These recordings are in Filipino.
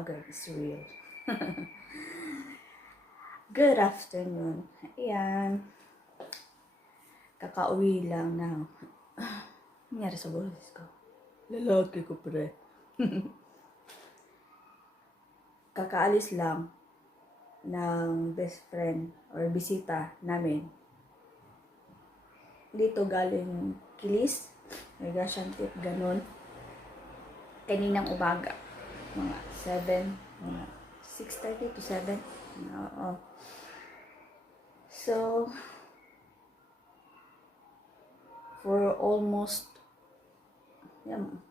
vlogger is real. Good afternoon. Ayan. Kakauwi lang na. Nangyari sa boses ko. Lalaki ko pre. Kakaalis lang ng best friend or bisita namin. Dito galing Kilis. Nagasyantit, ganun. Kaninang umaga. Mga 7, mga 6:30 to 7. Oo. So, for almost yan,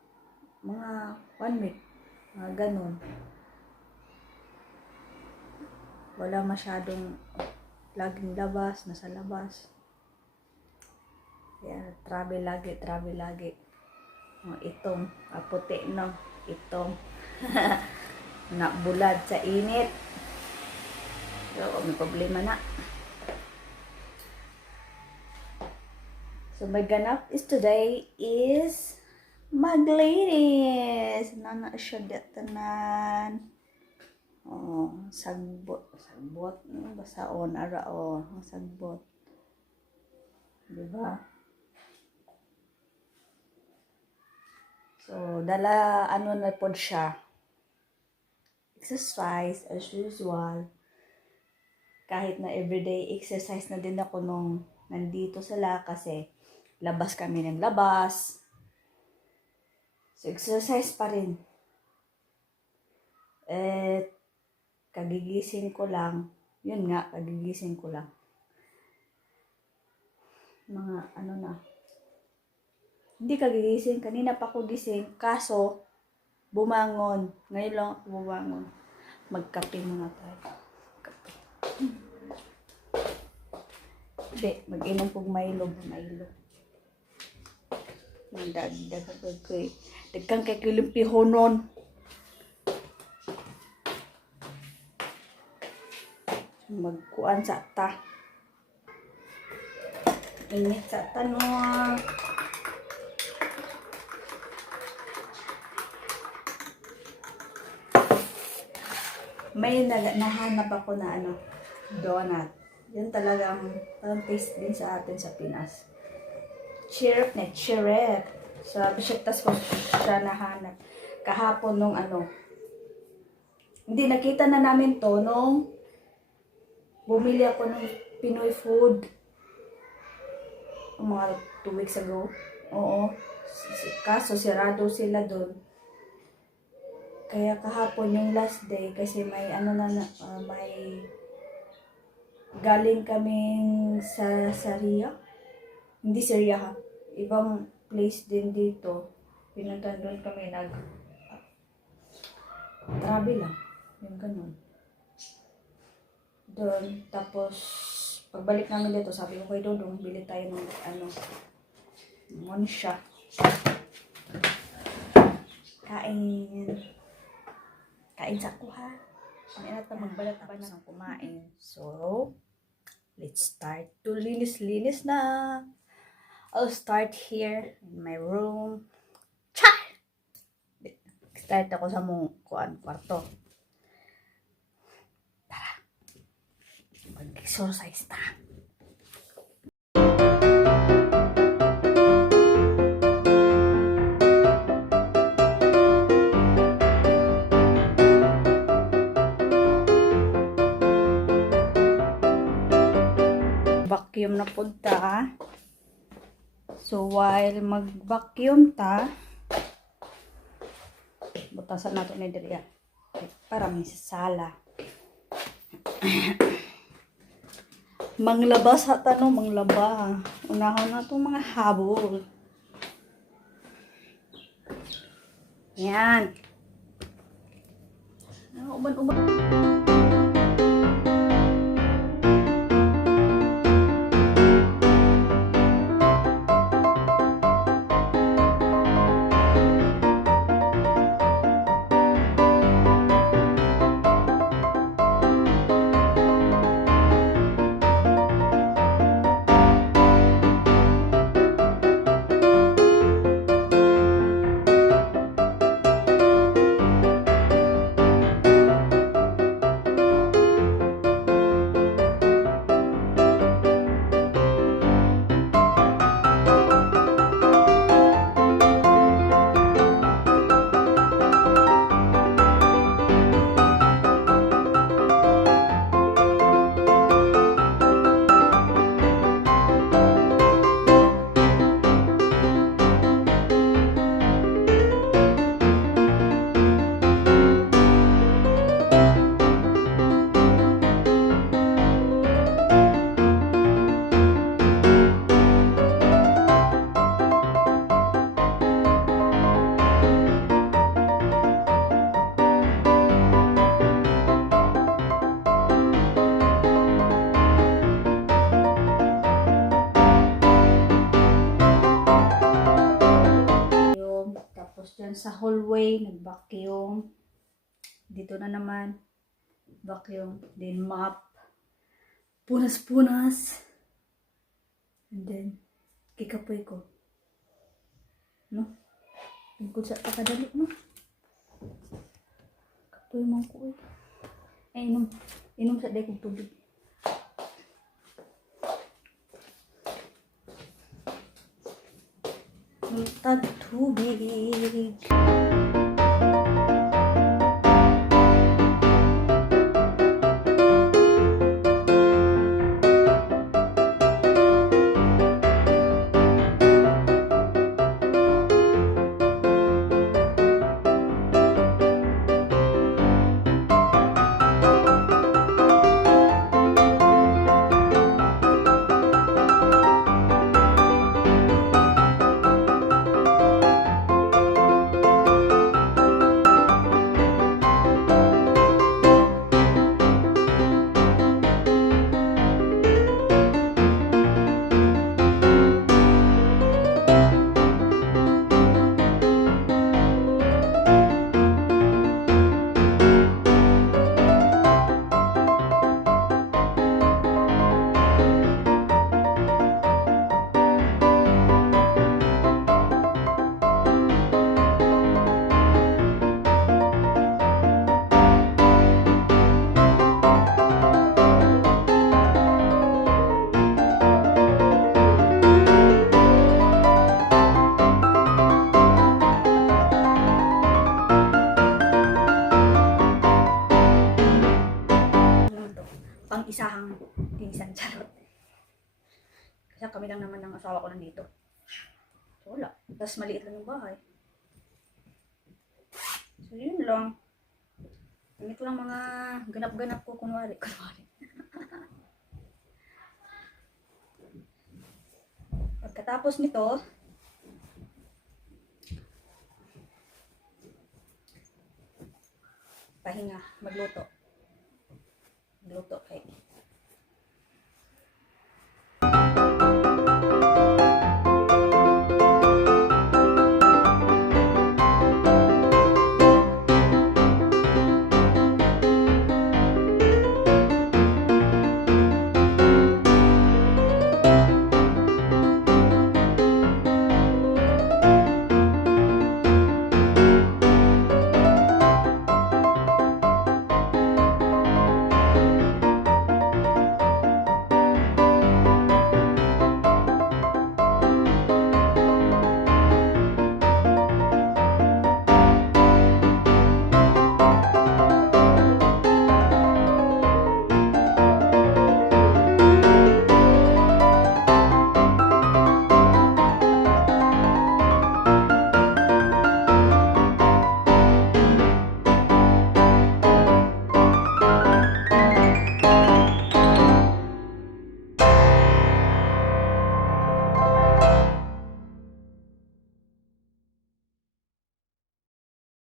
mga 1 week, mga ganun. Wala masyadong laging labas, nasa labas. Yan, travel lagi. Itong, puti no, itong nakbulad sa init. So, may problema na. So, my ganap is today is maglinis. Nana siya detanan. Oh, sagbot. Basaon, araon. Sagbot. Diba? So, dala, na po siya. Exercise as usual. Kahit na everyday exercise na din ako nung nandito sila kasi labas kami ng labas. So, exercise pa rin. Kagigising ko lang. Yun nga, kagigising ko lang. Mga na. Hindi kagigising. Kanina pa ako gising. Kaso, bumangon. Ngayon lang ako bumangon. Magkape muna tayo. Kape. Hindi, mag-inom pong Milo. Nagdagdag ko eh. Dagkang kay kilimpihonon. Magkuan sa ta. Init sa ta no. May nahanap ako na donut. Yan talagang taste din sa atin sa Pinas. Chirp na chirp. Sabi siya, tas ko siya nahanap. Kahapon nung Hindi, nakita na namin to nung bumili ako ng Pinoy food. Mga 2 weeks ago. Oo. Kaso sirado sila doon. Kaya kahapon yung last day kasi may may galing kaming sa Saria. Hindi Saria ha. Ibang place din dito. Pinuntan doon kami travel lang. Yung ganun. Doon. Tapos pagbalik namin dito, sabi ko kay Dodong, bili tayo ng Monsha. Kain sa kuha. Ang inat na magbalat pa ng kumain. So, let's start to linis na. I'll start here in my room. Char! Start ako sa kwarto. Tara. Mag-exercise na. Vacuum na punta. So, while mag-vacuum ta, butasan nato ni Dria. Para may sala. Manglabas manglaba. Unahon na itong mga habol. Yan. Uban-uban. sa hallway, nag-vacuum. Dito na naman, vacuum, then mop. Punas-punas. And then, kikapoy ko. No? Tungkol sa pakadali, no? Kapoy mo ko, eh. Ay, inom sa day kong tubig. Tubig. Pang-isahang tinisan, charot. Kasi kami lang naman ng asawa ko nandito. So, wala. Tapos maliit lang yung bahay. So, yun lang. Ito lang mga ganap-ganap ko, kunwari. Pagkatapos nito, pahinga, magluto. Magluto kay